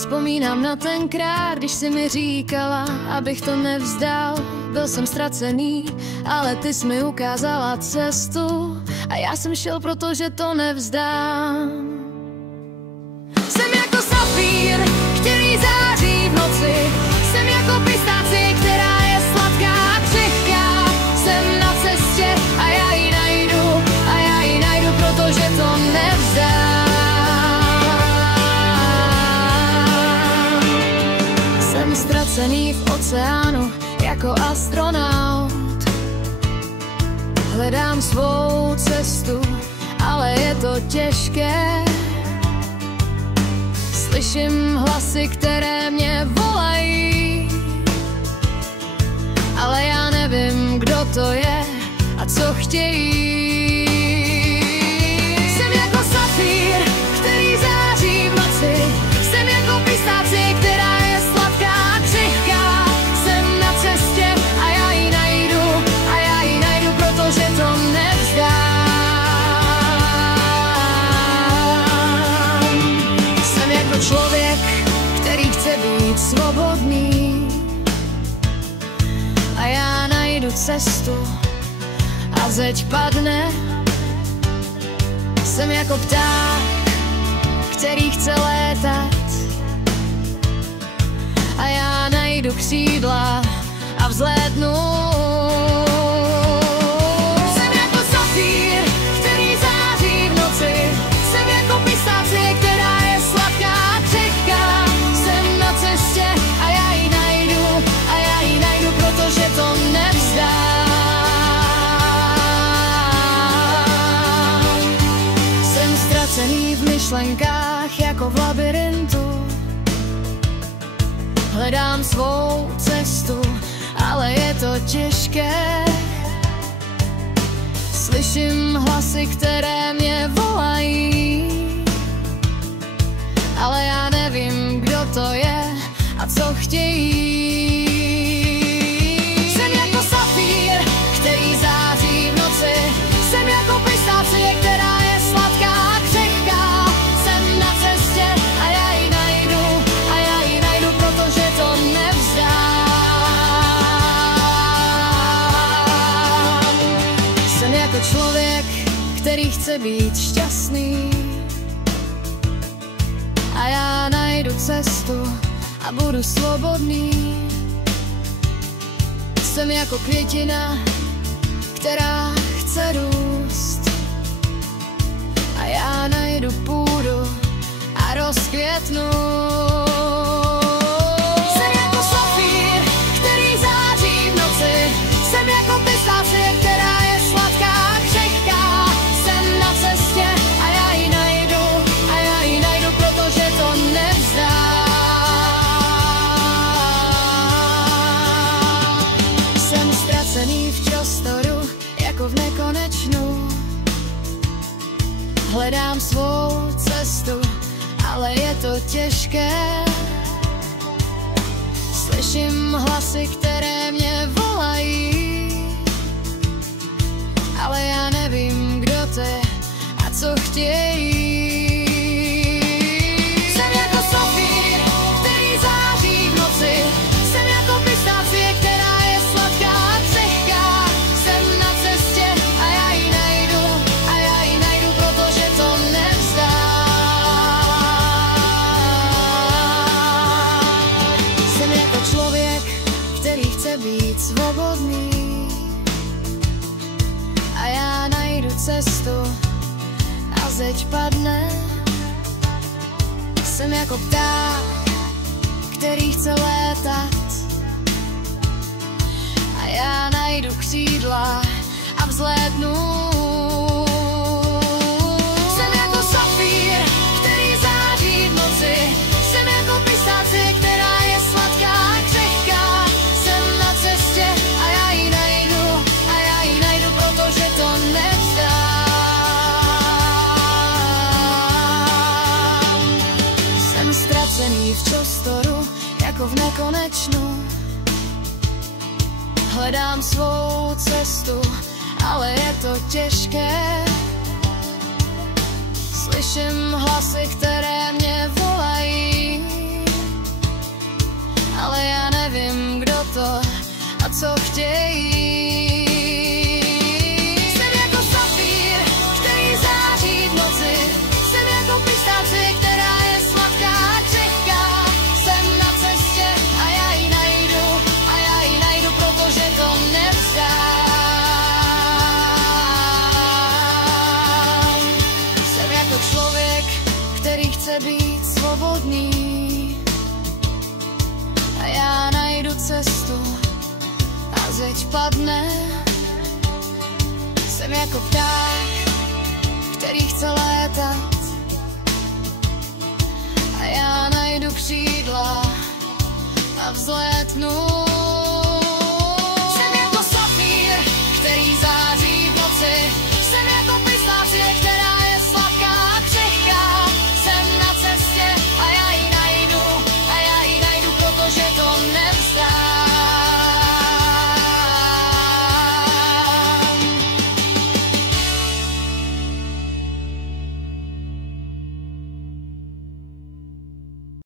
Vzpomínám na tenkrát, když jsi mi říkala, abych to nevzdal. Byl jsem ztracený, ale ty jsi mi ukázala cestu a já jsem šel, protože to nevzdám. Jsem jako safír, který září v noci. Jsem jako pistáci, která je sladká a křehká. Jsem na cestě a já ji najdu, protože to nevzdám. Jsem ztracený v oceánu jako astronaut. Hledám svou cestu, ale je to těžké. Slyším hlasy, které mě volají, ale já nevím, kdo to je a co chtějí. Jsem jako safír, který září v noci. Jsem jako pistáci, která je sladká a křehká. Jsem na cestě a já ji najdu, protože to nevzdám. Jsem jako člověk, který chce být svobodný a já najdu cestu a zeď padne. Jsem jako pták, který chce létat a já najdu křídla a vzlétnu. Jsem jako safír, který září v noci. Jsem jako pistáci, která je sladká a křehká. Jsem na cestě a já ji najdu, protože to nevzdám. Jsem ztracený v myšlenkách jako v labirintu. Hledám svou cestu, ale je to těžké. Slyším hlasy, které mě volají, ale já nevím, kdo to je a co chtějí. Jsem jako safír, který září v noci. Jsem jako pistáci, která je sladká a křehká. Jsem na cestě a já ji najdu, protože to nevzdám. Jsem jako člověk, který chce být šťastný a já najdu cestu a budu svobodný. Jsem jako květina, která chce růst a já najdu půdu a rozkvětnu. Jsem jako safír, který září v noci. Jsem jako pistáci, která je sladká a křehká. Jsem na cestě a já ji najdu, protože to nevzdám. Jsem ztracený v prostoru jako v nekonečnu. Hledám svou cestu, ale je to těžké. Slyším hlasy, které mě volají, ale já nevím, kdo to je a co chtějí. Jsem jako safír, který září v noci. Jsem jako pistáci, která je sladká a křehká. Jsem na cestě a já ji najdu, protože to nevzdám. Jsem jako člověk, který chce být svobodný a já najdu cestu a zeď padne. Jsem jako pták, který chce létat a já najdu křídla a vzlétnu. Jsem jako safír, který září v noci. Jsem jako pistáci, která je sladká a křehká. Jsem na cestě a já ji najdu, protože to nevzdám. Jsem ztracený v prostoru jako v nekonečnu. Hledám svou cestu, ale je to těžké. Slyším hlasy, které mě volají, ale já nevím, kdo to a co chtějí. Jsem jako safír, který září v noci, jsem jako pistáci, která je sladká a křehká. Jsem na cestě a já ji najdu, protože to nevzdám. Jsem jako člověk, který chce být svobodný, a já najdu cestu a zeď padne. Jsem jako pták, který chce létat, a já najdu křídla a vzlétnu.